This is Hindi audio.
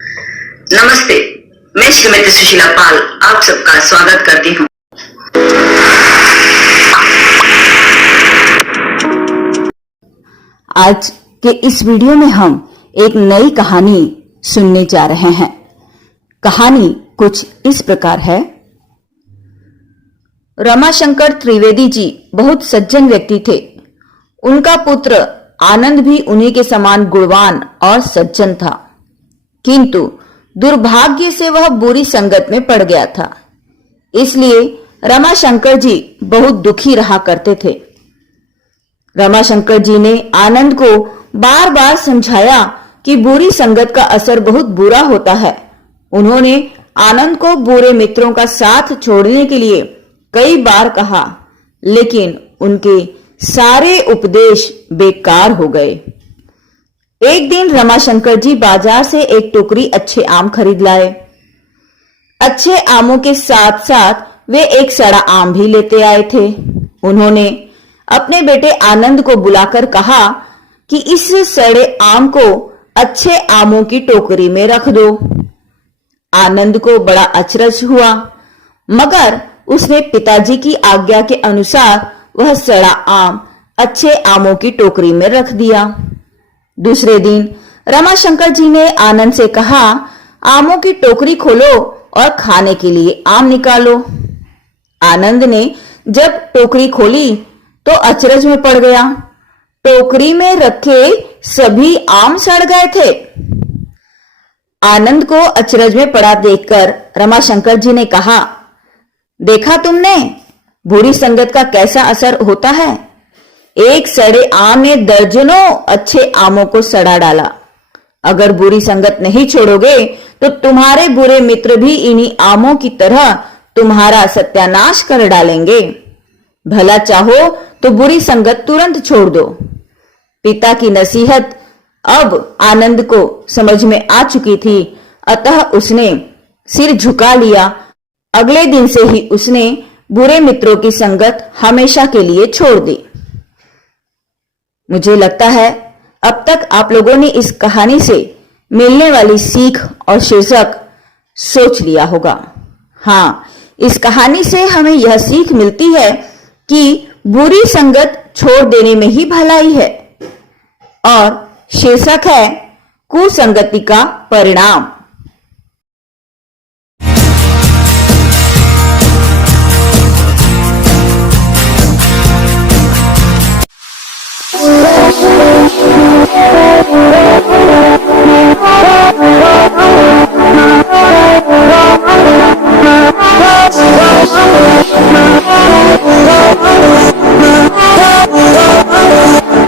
नमस्ते, मैं श्रीमती सुशीला पाल आप सबका स्वागत करती हूँ। आज के इस वीडियो में हम एक नई कहानी सुनने जा रहे हैं। कहानी कुछ इस प्रकार है। रमाशंकर त्रिवेदी जी बहुत सज्जन व्यक्ति थे। उनका पुत्र आनंद भी उन्हीं के समान गुणवान और सज्जन था, किंतु दुर्भाग्य से वह बुरी संगत में पड़ गया था। इसलिए रमाशंकर जी बहुत दुखी रहा करते थे। रमाशंकर जी ने आनंद को बार बार समझाया कि बुरी संगत का असर बहुत बुरा होता है। उन्होंने आनंद को बुरे मित्रों का साथ छोड़ने के लिए कई बार कहा, लेकिन उनके सारे उपदेश बेकार हो गए। एक दिन रमाशंकर जी बाजार से एक टोकरी अच्छे आम खरीद लाए। अच्छे आमों के साथ साथ वे एक सड़ा आम भी लेते आए थे। उन्होंने अपने बेटे आनंद को बुलाकर कहा कि इस सड़े आम को अच्छे आमों की टोकरी में रख दो। आनंद को बड़ा अचरज हुआ, मगर उसने पिताजी की आज्ञा के अनुसार वह सड़ा आम अच्छे आमों की टोकरी में रख दिया। दूसरे दिन रमाशंकर जी ने आनंद से कहा, आमों की टोकरी खोलो और खाने के लिए आम निकालो। आनंद ने जब टोकरी खोली तो अचरज में पड़ गया। टोकरी में रखे सभी आम सड़ गए थे। आनंद को अचरज में पड़ा देखकर रमाशंकर जी ने कहा, देखा तुमने बुरी संगत का कैसा असर होता है। एक सड़े आम ने दर्जनों अच्छे आमों को सड़ा डाला। अगर बुरी संगत नहीं छोड़ोगे तो तुम्हारे बुरे मित्र भी इन्हीं आमों की तरह तुम्हारा सत्यानाश कर डालेंगे। भला चाहो तो बुरी संगत तुरंत छोड़ दो। पिता की नसीहत अब आनंद को समझ में आ चुकी थी, अतः उसने सिर झुका लिया। अगले दिन से ही उसने बुरे मित्रों की संगत हमेशा के लिए छोड़ दी। मुझे लगता है अब तक आप लोगों ने इस कहानी से मिलने वाली सीख और शीर्षक सोच लिया होगा। हाँ, इस कहानी से हमें यह सीख मिलती है कि बुरी संगत छोड़ देने में ही भलाई है, और शीर्षक है कुसंगति का परिणाम।